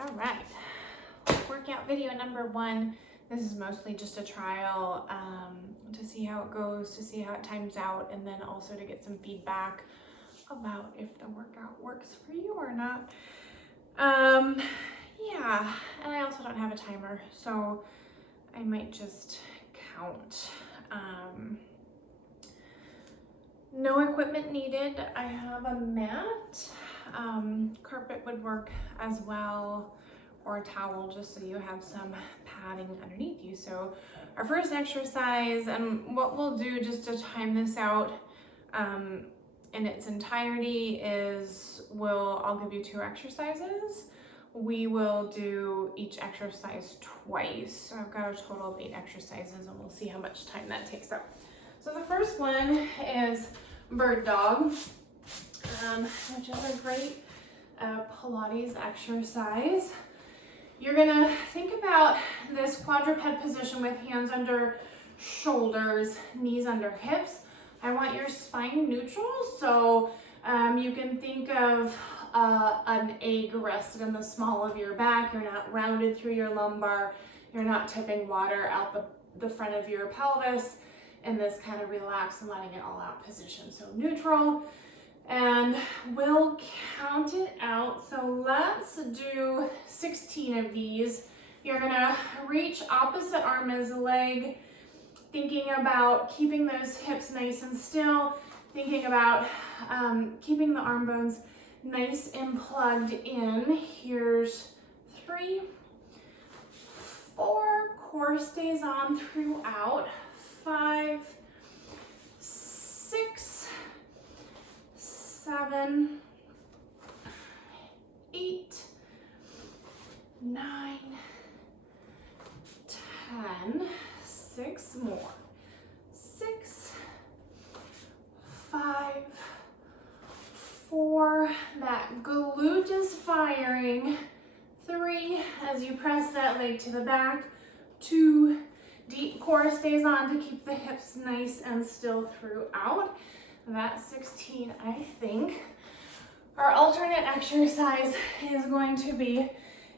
All right, workout video number 1. This is mostly just a trial to see how it goes, to see how it times out, and then also to get some feedback about if the workout works for you or not. Yeah, and I also don't have a timer, so I might just count. No equipment needed. I have a mat. Carpet would work as well, or a towel, just so you have some padding underneath you. So our first exercise, and what we'll do just to time this out in its entirety is I'll give you 2 exercises. We will do each exercise twice. So I've got a total of 8 exercises, and we'll see how much time that takes up. So the first one is bird dog, which is a great Pilates exercise. You're gonna think about this quadruped position with hands under shoulders, knees under hips. I want your spine neutral, so you can think of an egg rested in the small of your back. You're not rounded through your lumbar. You're not tipping water out the front of your pelvis in this kind of relaxed and letting it all out position. So neutral, and we'll count it out. So let's do 16 of these. You're gonna reach opposite arm as leg, thinking about keeping those hips nice and still, thinking about keeping the arm bones nice and plugged in. Here's 3, 4, core stays on throughout, 5, 6, 7, 8, 9, 10, 6 more, 6, 5, 4, that glute is firing, 3, as you press that leg to the back, 2, deep core stays on to keep the hips nice and still throughout. That's 16, I think. Our alternate exercise is going to be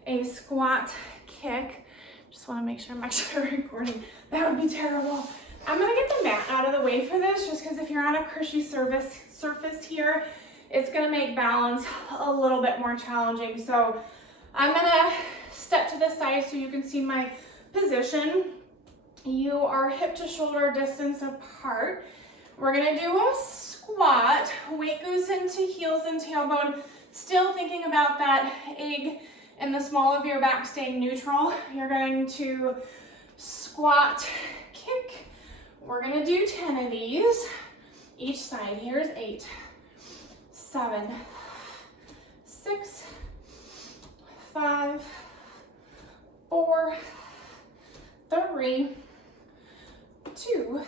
a squat kick. Just want to make sure I'm actually recording. That would be terrible. I'm gonna get the mat out of the way for this, just because if you're on a cushy surface here, it's gonna make balance a little bit more challenging. So I'm gonna step to the side so you can see my position. You are hip to shoulder distance apart. We're gonna do a squat. Weight goes into heels and tailbone. Still thinking about that egg in the small of your back staying neutral. You're going to squat, kick. We're gonna do 10 of these each side. Here's 8, 7, 6, 5, 4, 3, 2,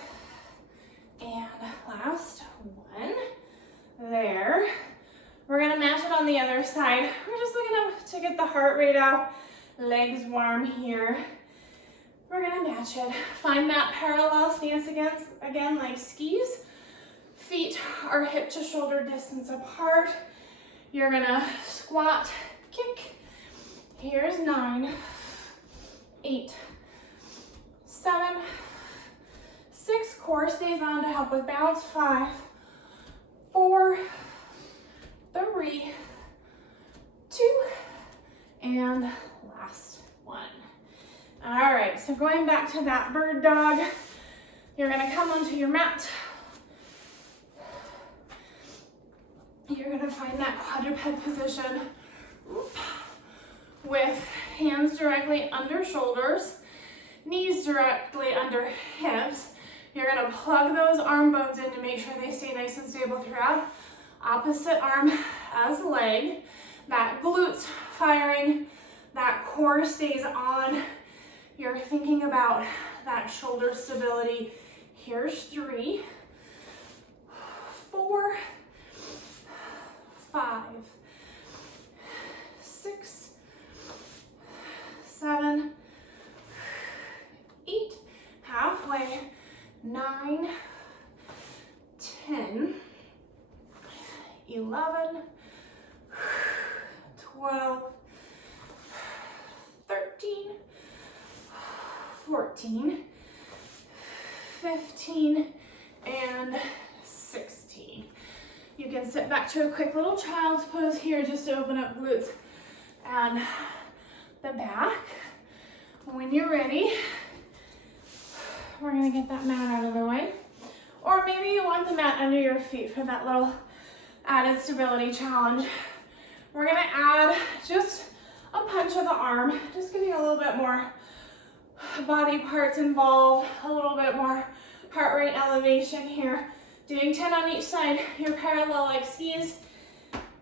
and last one. There. We're gonna match it on the other side. We're just looking to get the heart rate up, legs warm here. We're gonna match it. Find that parallel stance again like skis. Feet are hip to shoulder distance apart. You're gonna squat, kick. Here's 9, 8, 7, 6, core stays on to help with balance, 5, 4, 3, 2, and last one. All right, so going back to that bird dog, you're gonna come onto your mat. You're gonna find that quadruped position with hands directly under shoulders, knees directly under hips. You're gonna plug those arm bones in to make sure they stay nice and stable throughout. Opposite arm as leg. That glutes firing, that core stays on. You're thinking about that shoulder stability. Here's 3, 4, 5, 6, 7, 8, halfway, 9, 10, 11, 12, 14, 15, and 16. You can sit back to a quick little child's pose here just to open up glutes and the back. When you're ready, we're gonna get that mat out of the way. Or maybe you want the mat under your feet for that little added stability challenge. We're gonna add just a punch of the arm, just getting a little bit more body parts involved, a little bit more heart rate elevation here. Doing 10 on each side, your parallel leg skis,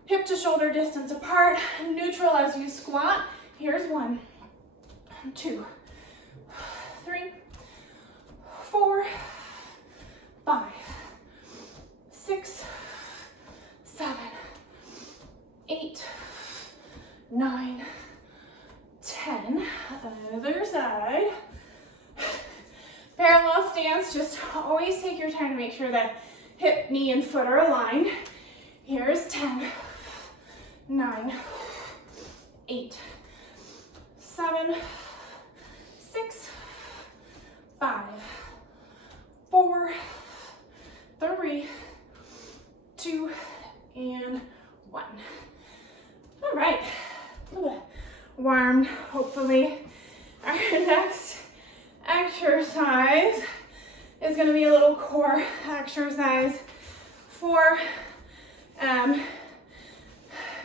hip to shoulder distance apart, neutral as you squat. Here's 1, 2, 3, 4, 5, 6, 7, 8, 9, 10. Other side. Parallel stance, just always take your time to make sure that hip, knee, and foot are aligned. Here's 10, 9, 8, 7, 6, 5, 4, 3, 2, and 1. All right, warmed, hopefully. Our next exercise is going to be a little core exercise for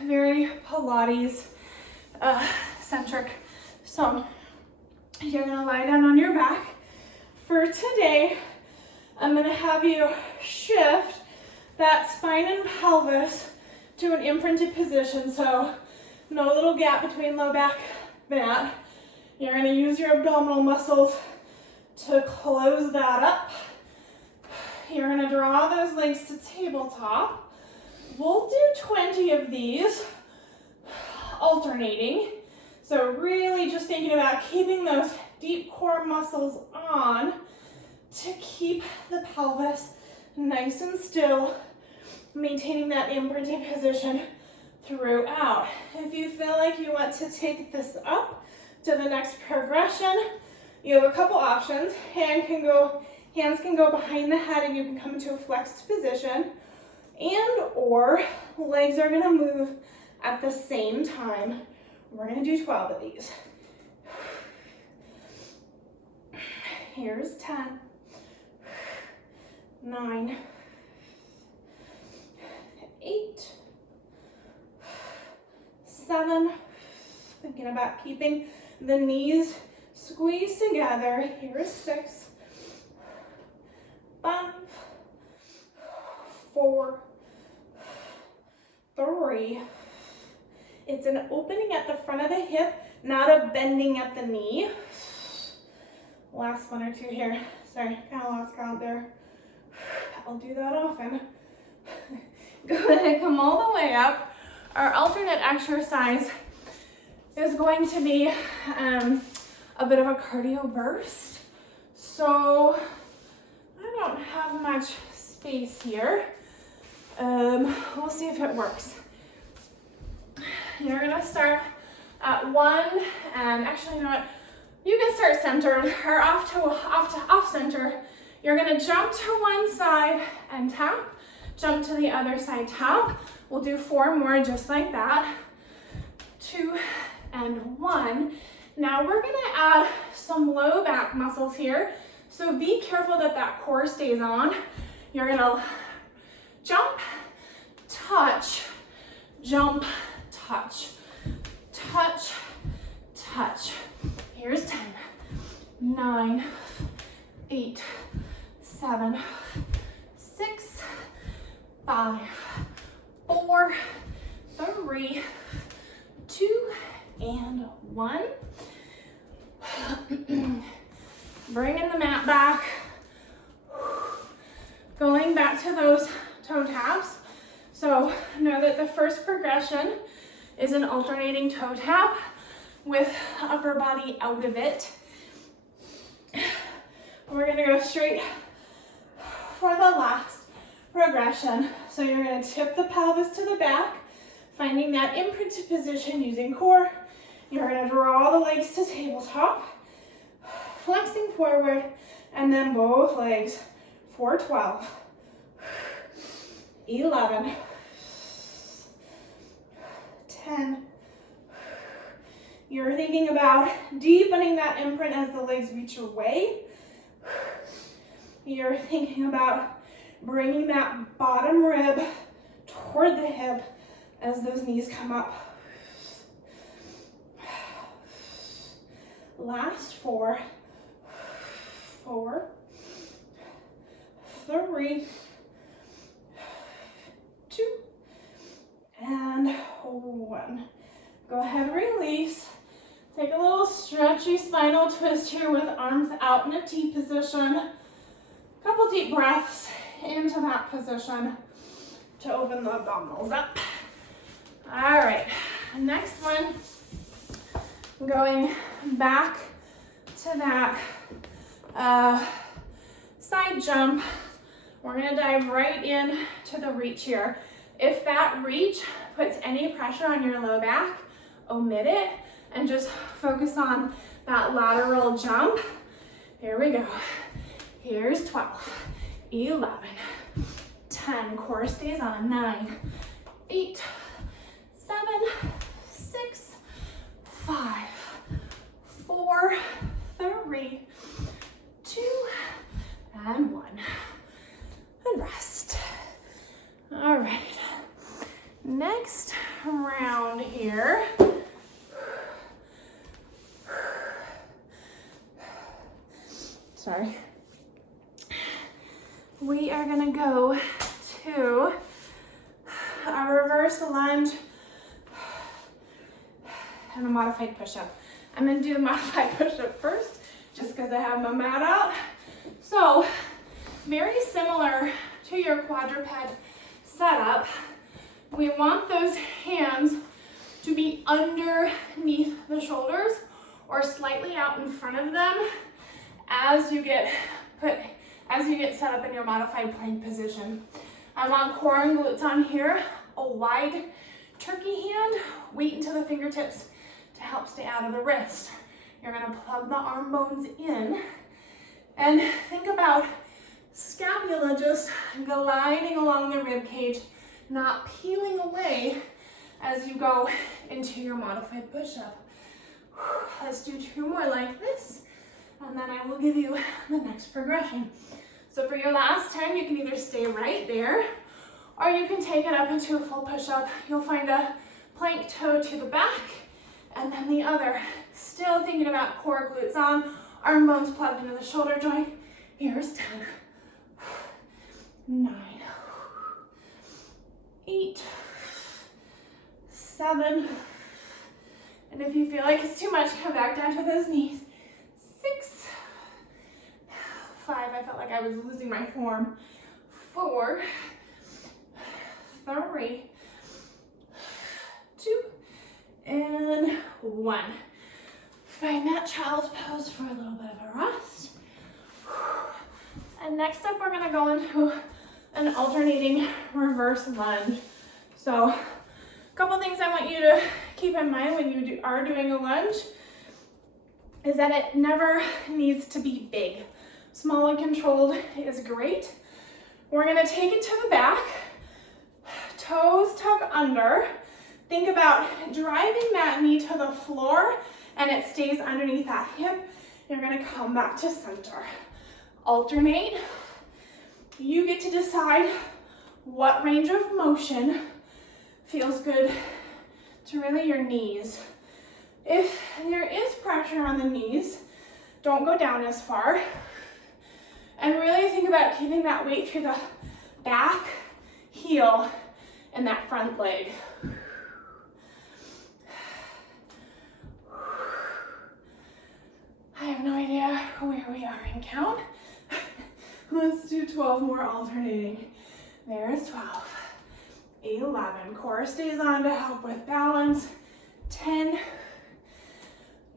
very Pilates centric. So you're going to lie down on your back. For today, I'm going to have you shift that spine and pelvis to an imprinted position. So no little gap between low back, mat. You're going to use your abdominal muscles to close that up. You're going to draw those legs to tabletop. We'll do 20 of these, alternating. So really just thinking about keeping those deep core muscles on to keep the pelvis nice and still, maintaining that imprinted position throughout. If you feel like you want to take this up to the next progression, you have a couple options. Hands can go behind the head and you can come into a flexed position, and or legs are going to move at the same time. We're going to do 12 of these. Here's 10, 9, 8, 7, thinking about keeping the knees squeezed together. Here's 6, 5, 4, 3. It's an opening at the front of the hip, not a bending at the knee. Last 1 or 2 here. Sorry, kind of lost count there. I'll do that often. Go ahead, come all the way up. Our alternate exercise is going to be a bit of a cardio burst. So I don't have much space here. We'll see if it works. You're gonna start at 1, and actually, you know what? You can start centered or off center. You're gonna jump to one side and tap, jump to the other side, tap. We'll do 4 more just like that. 2 and 1. Now we're gonna add some low back muscles here. So be careful that that core stays on. You're gonna jump, touch, jump, touch, touch, touch. Here's 10, 9, 8, 7, 6, 5, 4, 3, 2, and 1. Bringing the mat back. Going back to those toe taps. So know that the first progression is an alternating toe tap with upper body out of it. We're gonna go straight for the last progression. So you're gonna tip the pelvis to the back, finding that imprinted position using core. You're gonna draw the legs to tabletop. flexing forward, and then both legs for 12, 11, 10. You're thinking about deepening that imprint as the legs reach away. You're thinking about bringing that bottom rib toward the hip as those knees come up. Last 4, 4, 3, 2, and 1. Go ahead, release. Take a little stretchy spinal twist here with arms out in a T position. Couple deep breaths into that position to open the abdominals up. All right, next one, going back to that side jump. We're gonna dive right in to the reach here. If that reach puts any pressure on your low back, omit it and just focus on that lateral jump. Here we go. Here's 12, 11, 10, core stays on, 9, 8, 7, 6, 5, 4, 3, 2, and 1. And rest. All right. Next round here. Sorry. We are gonna go to a reverse lunge and a modified push-up. I'm gonna do the modified push-up first, just because I have my mat out. So, very similar to your quadruped setup, we want those hands to be underneath the shoulders or slightly out in front of them as you get set up in your modified plank position. I want core and glutes on here, a wide turkey hand, weight into the fingertips to help stay out of the wrist. You're gonna plug the arm bones in and think about scapula just gliding along the rib cage, not peeling away as you go into your modified push-up. Let's do 2 more like this, and then I will give you the next progression. So for your last 10, you can either stay right there, or you can take it up into a full push-up. You'll find a plank toe to the back, and then the other. Still thinking about core glutes on, arm bones plugged into the shoulder joint. Here's 10, 9, 8, 7, and if you feel like it's too much, come back down to those knees. 6, 5, I felt like I was losing my form. 4, 3, 2, and 1. Find that child's pose for a little bit of a rest. And next up, we're gonna go into an alternating reverse lunge. So, a couple things I want you to keep in mind when you are doing a lunge is that it never needs to be big. Small and controlled is great. We're gonna take it to the back, toes tuck under. Think about driving that knee to the floor and it stays underneath that hip. You're gonna come back to center. Alternate. You get to decide what range of motion feels good to really your knees. If there is pressure on the knees, don't go down as far. And really think about keeping that weight through the back, heel, and that front leg. I have no idea where we are in count. Let's do 12 more alternating. There's 12, 11, core stays on to help with balance. 10,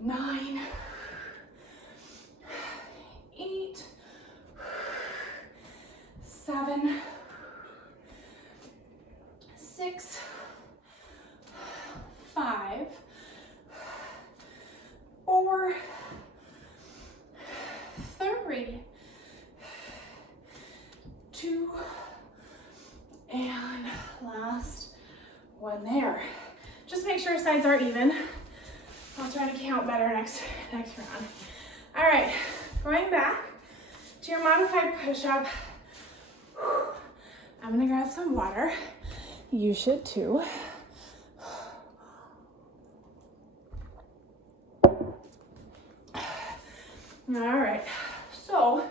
9, 8, 7, 6, 5, 4, Just make sure sides are even. I'll try to count better next round. All right, going back to your modified push-up. I'm gonna grab some water. You should too. All right, so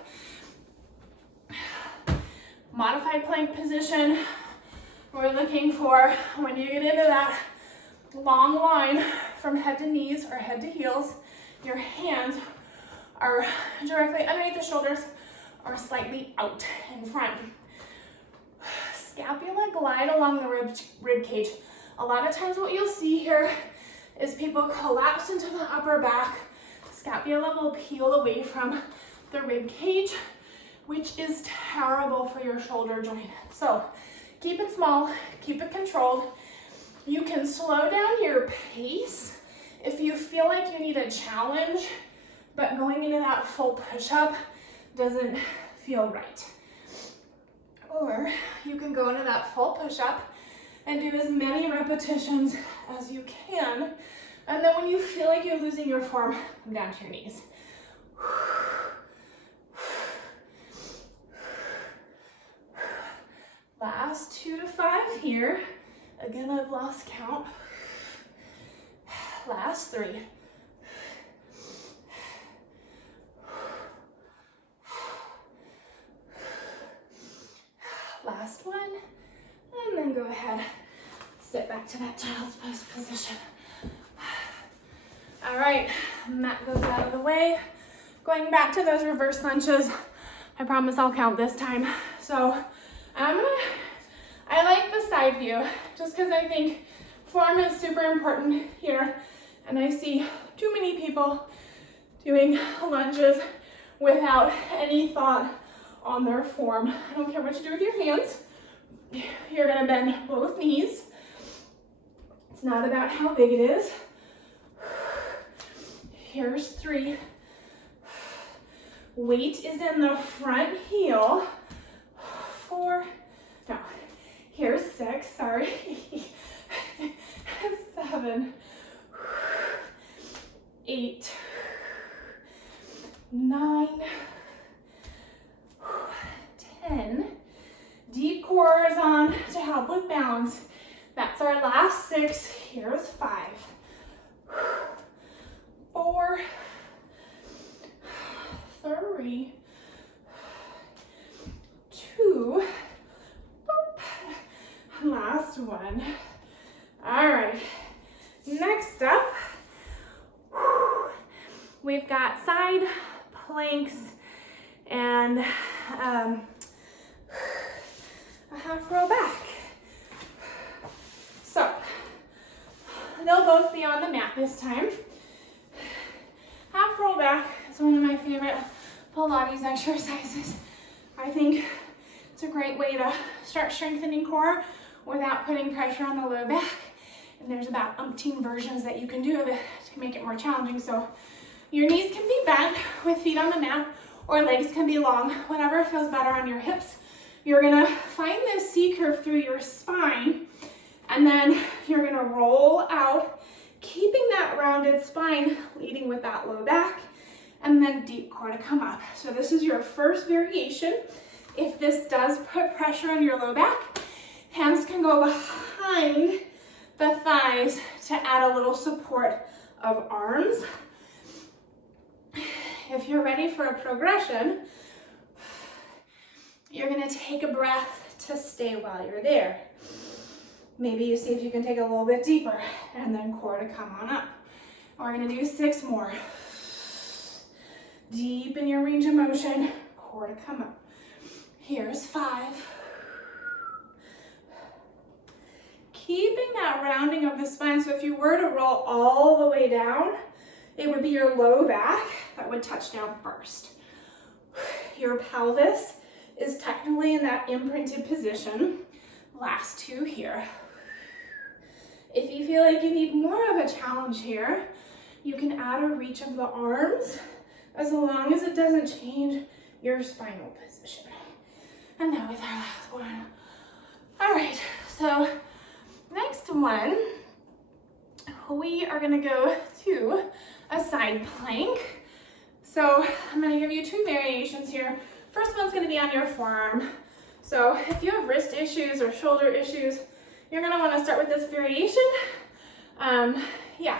modified plank position. We're looking for when you get into that long line from head to knees or head to heels, your hands are directly underneath the shoulders or slightly out in front. Scapula glide along the rib cage. A lot of times what you'll see here is people collapse into the upper back. Scapula will peel away from the rib cage, which is terrible for your shoulder joint. So keep it small, keep it controlled. You can slow down your pace if you feel like you need a challenge, but going into that full push-up doesn't feel right. Or you can go into that full push-up and do as many repetitions as you can. And then when you feel like you're losing your form, come down to your knees. Last 2 to 5 here. Again, I've lost count. Last 3. Last one. And then go ahead, sit back to that child's pose position. All right, mat goes out of the way. Going back to those reverse lunges. I promise I'll count this time. So I like the side view just because I think form is super important here. And I see too many people doing lunges without any thought on their form. I don't care what you do with your hands. You're gonna bend both knees. It's not about how big it is. Here's 3. Weight is in the front heel. 4, no, here's 6, sorry. 7, 8, 9, 10. Deep core is on to help with balance. That's our last 6. Here's 5. 4, 3, 2, boop. Last one. All right, next up, we've got side planks and a half row back. So they'll both be on the mat this time. Half roll back is one of my favorite Pilates exercises. I think it's a great way to start strengthening core without putting pressure on the low back. And there's about umpteen versions that you can do of it to make it more challenging. So your knees can be bent with feet on the mat, or legs can be long, whatever feels better on your hips. You're gonna find this C curve through your spine, and then you're gonna roll out, keeping that rounded spine, leading with that low back, and then deep core to come up. So this is your first variation. If this does put pressure on your low back, hands can go behind the thighs to add a little support of arms. If you're ready for a progression, you're gonna take a breath to stay while you're there. Maybe you see if you can take a little bit deeper and then core to come on up. We're gonna do 6 more. Deep in your range of motion, core to come up. Here's 5. Keeping that rounding of the spine, so if you were to roll all the way down, it would be your low back that would touch down first. Your pelvis is technically in that imprinted position. Last 2 here. If you feel like you need more of a challenge here, you can add a reach of the arms as long as it doesn't change your spinal position. And that was our last one. All right, so next one we are gonna go to a side plank. So I'm gonna give you two variations here. First one's gonna be on your forearm. So if you have wrist issues or shoulder issues, you're gonna wanna start with this variation. Yeah,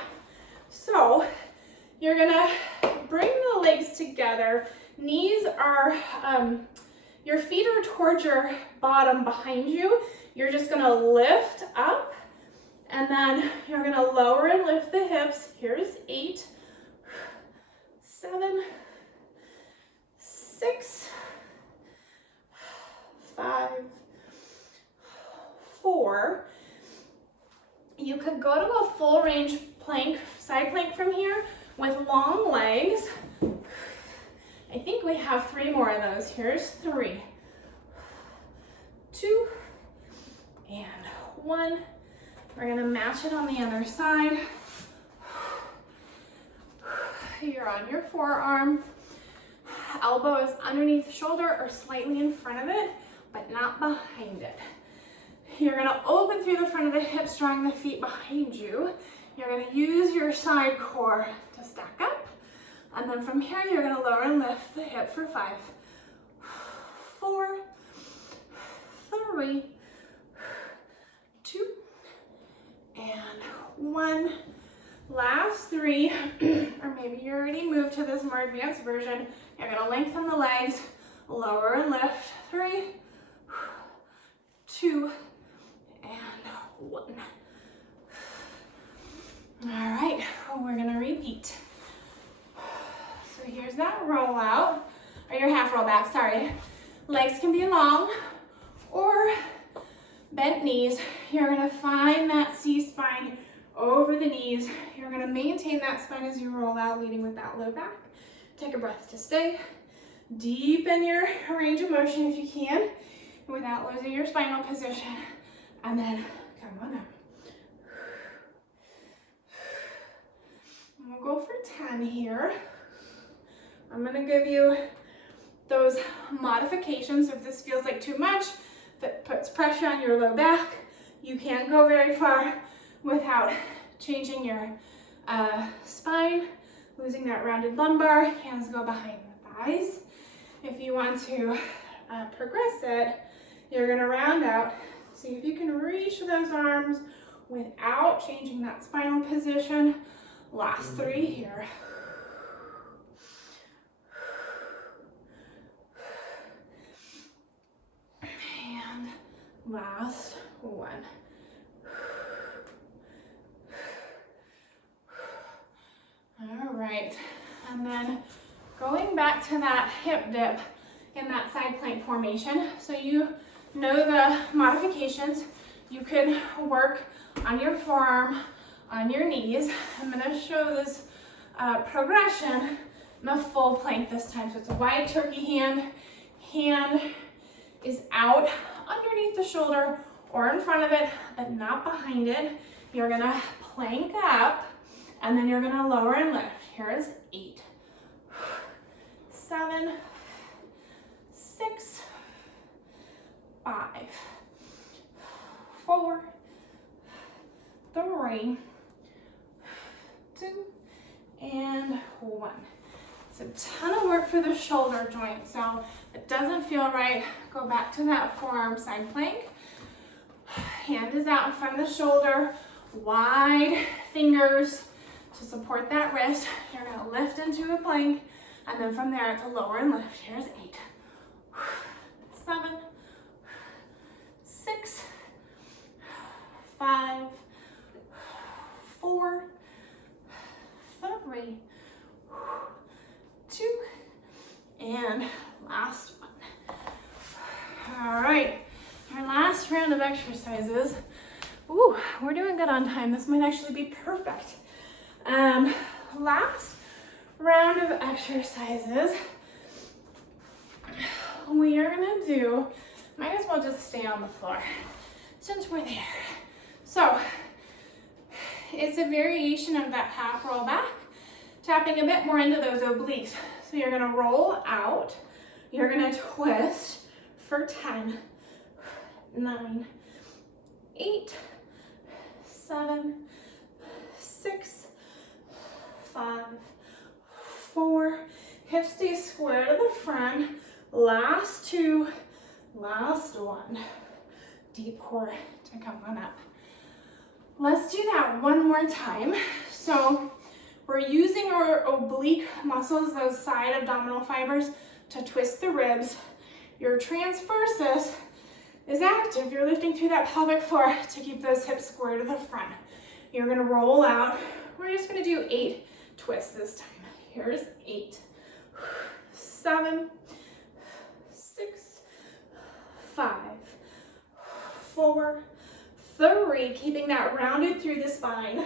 so you're gonna bring the legs together. Knees are, your feet are towards your bottom behind you. You're just gonna lift up and then you're gonna lower and lift the hips. Here's 8, 7, 6, 5, 4. You could go to a full range plank, side plank from here with long legs. I think we have 3 more of those. Here's 3, 2, and 1. We're gonna match it on the other side. You're on your forearm. Elbow is underneath the shoulder or slightly in front of it, but not behind it. You're gonna open through the front of the hips, drawing the feet behind you. You're gonna use your side core to stack up. And then from here, you're gonna lower and lift the hip for 5, 4, 3, 2, and 1. Last 3, or maybe you already moved to this more advanced version. You're gonna lengthen the legs, lower and lift. 3, 2, and 1. All right, we're gonna repeat. So here's that roll out, or your half roll back, sorry. Legs can be long or bent knees. You're gonna find that C-spine over the knees. You're gonna maintain that spine as you roll out, leading with that low back. Take a breath to stay. Deepen your range of motion if you can, without losing your spinal position. And then come on up. We'll go for 10 here. I'm gonna give you those modifications. If this feels like too much, that puts pressure on your low back, you can't go very far without changing your spine, losing that rounded lumbar. Hands go behind the thighs. If you want to progress it, you're gonna round out. See if you can reach those arms without changing that spinal position. Last 3 here. And last 1. All right, and then going back to that hip dip in that side plank formation. So you know the modifications. You can work on your forearm, on your knees. I'm gonna show this progression in a full plank this time. So it's a wide turkey hand. Hand is out underneath the shoulder or in front of it, but not behind it. You're gonna plank up and then you're gonna lower and lift. Here is 8, 7, 6, 5, 4, 3, 2, and 1. It's a ton of work for the shoulder joint, so if it doesn't feel right, go back to that forearm side plank. Hand is out in front of the shoulder, wide fingers to support that wrist. You're gonna lift into a plank, and then from there to lower and lift. Here's 8, 7, 6, 5, 4, 3, 2, and last 1. All right, our last round of exercises. Ooh, we're doing good on time. This might actually be perfect. Last round of exercises, we are gonna do, might as well just stay on the floor since we're there. So it's a variation of that half roll back, tapping a bit more into those obliques. So you're gonna roll out, you're gonna twist for 10, 9, 8, 7, 6, hips stay square to the front. Last two, last one. Deep core to come on up. Let's do that one more time. So we're using our oblique muscles, those side abdominal fibers, to twist the ribs. Your transversus is active. You're lifting through that pelvic floor to keep those hips square to the front. You're gonna roll out. We're just gonna do 8 twists this time. Here's 8, 7, 6, 5, 4, 3, keeping that rounded through the spine.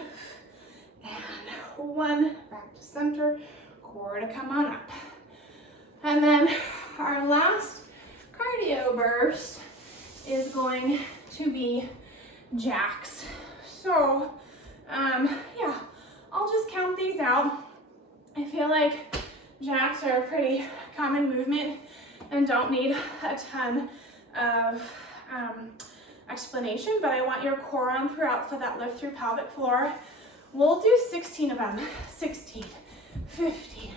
And 1, back to center, core to come on up. And then our last cardio burst is going to be jacks. So, yeah, I'll just count these out. I feel like jacks are a pretty common movement and don't need a ton of explanation, but I want your core on throughout for that lift through pelvic floor. We'll do 16 of them. 16, 15,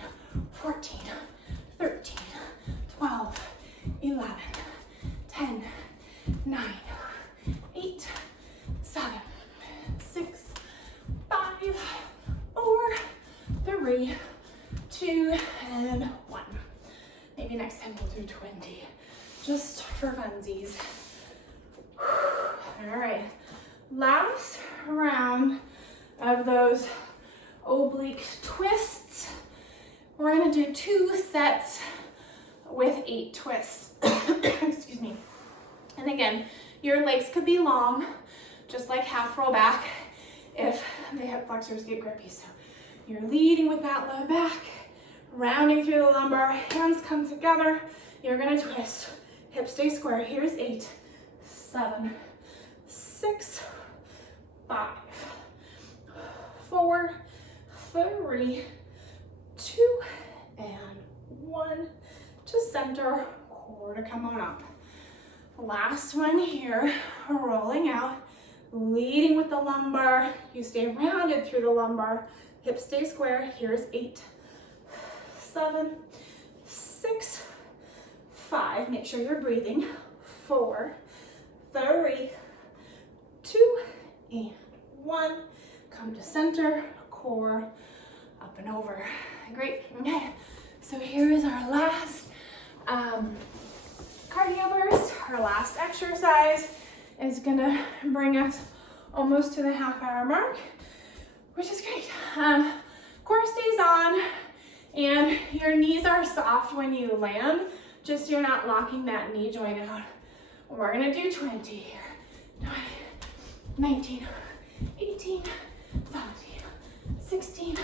14, 13, 12, 11, 10, 9, 8, 7, 6, 5, 4, 3, 2, and 1. Maybe next time we'll do 20, just for funsies. All right, last round of those oblique twists. We're gonna do 2 sets with 8 twists. Excuse me. And again, your legs could be long, just like half roll back if the hip flexors get grippy. So you're leading with that low back, rounding through the lumbar, hands come together. You're gonna twist, hips stay square. Here's 8, 7, 6, 5, 4, 3, 2, and 1. To center, core to come on up. Last one here, rolling out, leading with the lumbar. You stay rounded through the lumbar. Hips stay square. Here's 8, 7, 6, 5. Make sure you're breathing. 4, 3, 2, and 1. Come to center, core, up and over. Great. Okay. So here is our last cardio burst. Our last exercise is gonna bring us almost to the half-hour mark, which is great. Core stays on, and your knees are soft when you land, just so you're not locking that knee joint out. We're gonna do 20 here. 20, 19, 18, 17, 16,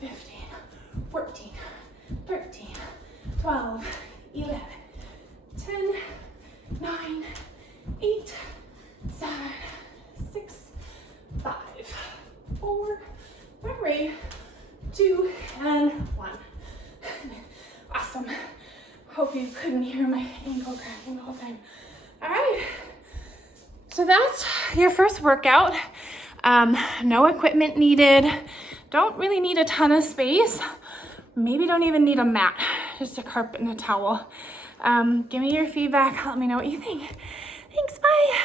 15, 14, 13, 12, 11, 10, 9, 8, 7, 6, 5, 4, 3, 2, and 1. Awesome. Hope you couldn't hear my ankle cracking the whole time. All right. So that's your first workout. No equipment needed. Don't really need a ton of space. Maybe don't even need a mat, just a carpet and a towel. Give me your feedback. Let me know what you think. Thanks, bye.